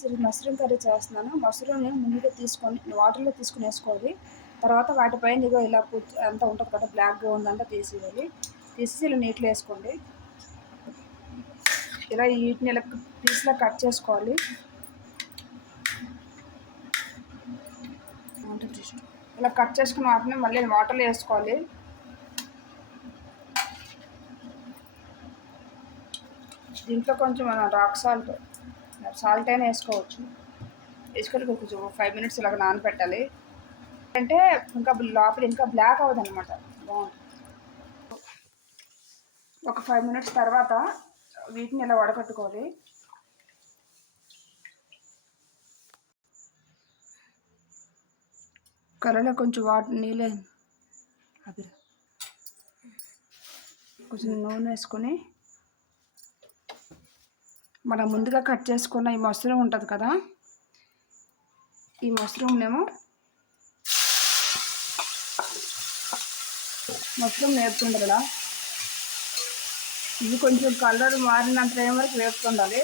సరే mushroom curry చేస్తున్నాను. మష్రూమ్‌ని ముందుగా తీసుకొని వాటర్‌లో తీసుకొని వేసుకోవాలి. తర్వాత వాటిపైన ఇగో ఇలా అంతా ఉంటుంది కదా, బ్లాక్‌గా ఉందంతా తీసేయాలి. తీసేసి ఇలా నీటిలో వేసుకోండి. ఇలా వీటిని ఇలా పీస్‌లా కట్ చేసుకోవాలి. ఇలా కట్ చేసుకున్న వాటిని మళ్ళీ వాటర్‌లో వేసుకోవాలి. దీంట్లో కొంచెం మన రాక్ సాల్ట్ అయినా వేసుకోవచ్చు. వేసుకొని కొంచెం 5 మినిట్స్ ఇలాగ నానబెట్టాలి. అంటే ఇంకా లోపల ఇంకా బ్లాక్ అవ్వదన్నమాట. బాగుంటుంది. ఒక 5 మినిట్స్ తర్వాత వీటిని ఇలా వడకట్టుకోవాలి. కర్రీలో కొంచెం నీళ్ళే అది కొంచెం నూనె వేసుకొని మనం ముందుగా కట్ చేసుకున్న ఈ మష్రూమ్ ఉంటుంది కదా, ఈ మష్రూమ్ వేపుతుండాలి. ఇలా ఇది కొంచెం కలర్ మారినంత టైం వరకు వేపుతుండాలి.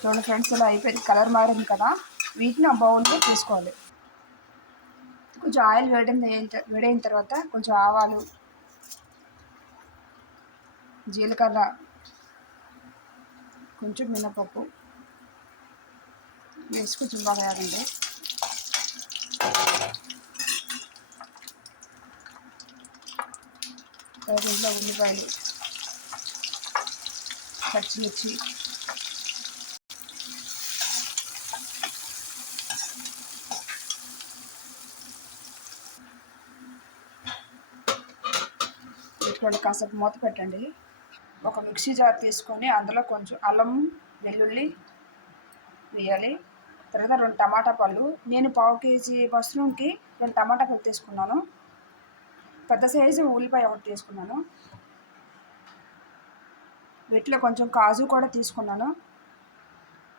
చూడండి ఫ్రెండ్స్, ఇలా అయిపోయింది, కలర్ మారింది కదా. వీటిని ఆ బౌల్లో తీసుకోవాలి. కొంచెం ఆయిల్ వేడైన తర్వాత కొంచెం ఆవాలు, జీలకర్ర, కొంచెం మినపప్పు వేసి కొంచెం బాగా వేయండి. దీంట్లో ఉల్లిపాయలు, పచ్చిమిర్చి, వీటిని కాసేపు మూత పెట్టండి. ఒక మిక్సీ జార్ తీసుకొని అందులో కొంచెం అల్లం, వెల్లుల్లి వేయాలి. తర్వాత 2 టమాటా పళ్ళు. నేను 1/2 కేజీ మష్రూమ్కి 2 టమాటా పళ్ళు తీసుకున్నాను. పెద్ద సైజు ఉల్లిపాయ ఒకటి తీసుకున్నాను. వీటిలో కొంచెం కాజు కూడా తీసుకున్నాను.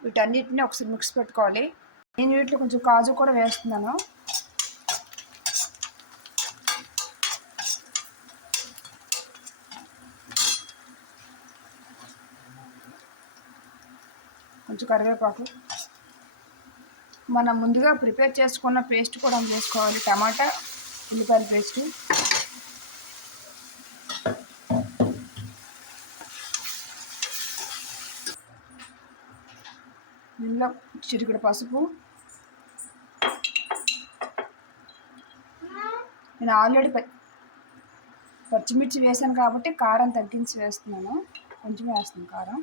వీటన్నిటిని ఒకసారి మిక్స్ పెట్టుకోవాలి. నేను వీటిలో కొంచెం కాజు కూడా వేస్తున్నాను. కొంచెం కరివేపాకు, మనం ముందుగా ప్రిపేర్ చేసుకున్న పేస్ట్ కూడా వేసుకోవాలి. టమాటా ఉల్లిపాయల పేస్టు, ఇందులో చిటికెడు పసుపు. నేను ఆల్రెడీ పచ్చిమిర్చి వేసాను కాబట్టి కారం తగ్గించి వేస్తున్నాను. కొంచెం వేస్తున్నాను కారం.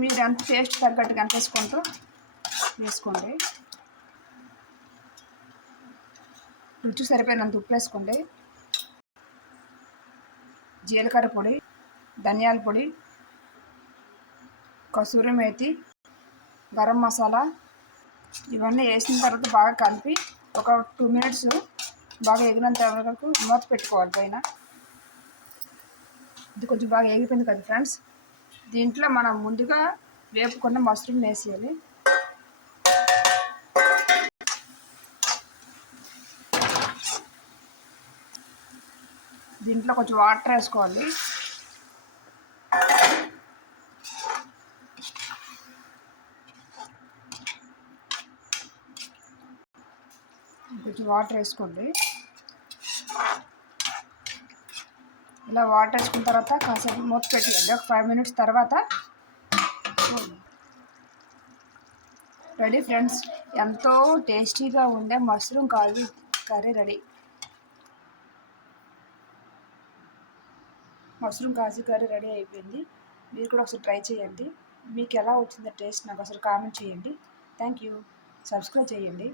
మీరు ఎంత టేస్ట్ తగ్గట్టుగా ఎంత వేసుకోండి. రుచి సరిపోయినంత ఉప్పు వేసుకోండి. జీలకర్ర పొడి, ధనియాల పొడి, కసూరి మేతి, గరం మసాలా ఇవన్నీ వేసిన తర్వాత బాగా కలిపి ఒక 2 మినిట్స్ బాగా ఎగినంత వరకు మూత పెట్టుకోవాలి పైన. ఇది కొంచెం బాగా ఎగిపోయింది కదా ఫ్రెండ్స్. దీంట్లో మనం ముందుగా వేపుకున్న మష్రూమ్ వేసేయాలి. దీంట్లో కొంచెం వాటర్ వేసుకోవాలి. కొంచెం వాటర్ వేసుకోండి. ఇలా వాటర్ వేసుకున్న తర్వాత కాసేపు మూత పెట్టేయండి. ఒక 5 మినిట్స్ తర్వాత రెడీ ఫ్రెండ్స్. ఎంతో టేస్టీగా ఉండే మష్రూమ్ కర్రీ రెడీ. మష్రూమ్ కాజు కర్రీ రెడీ అయిపోయింది. మీరు కూడా ఒకసారి ట్రై చేయండి. మీకు ఎలా వచ్చిందో టేస్ట్ నాకు అసలు కామెంట్ చేయండి. Thank you. సబ్స్క్రైబ్ చేయండి.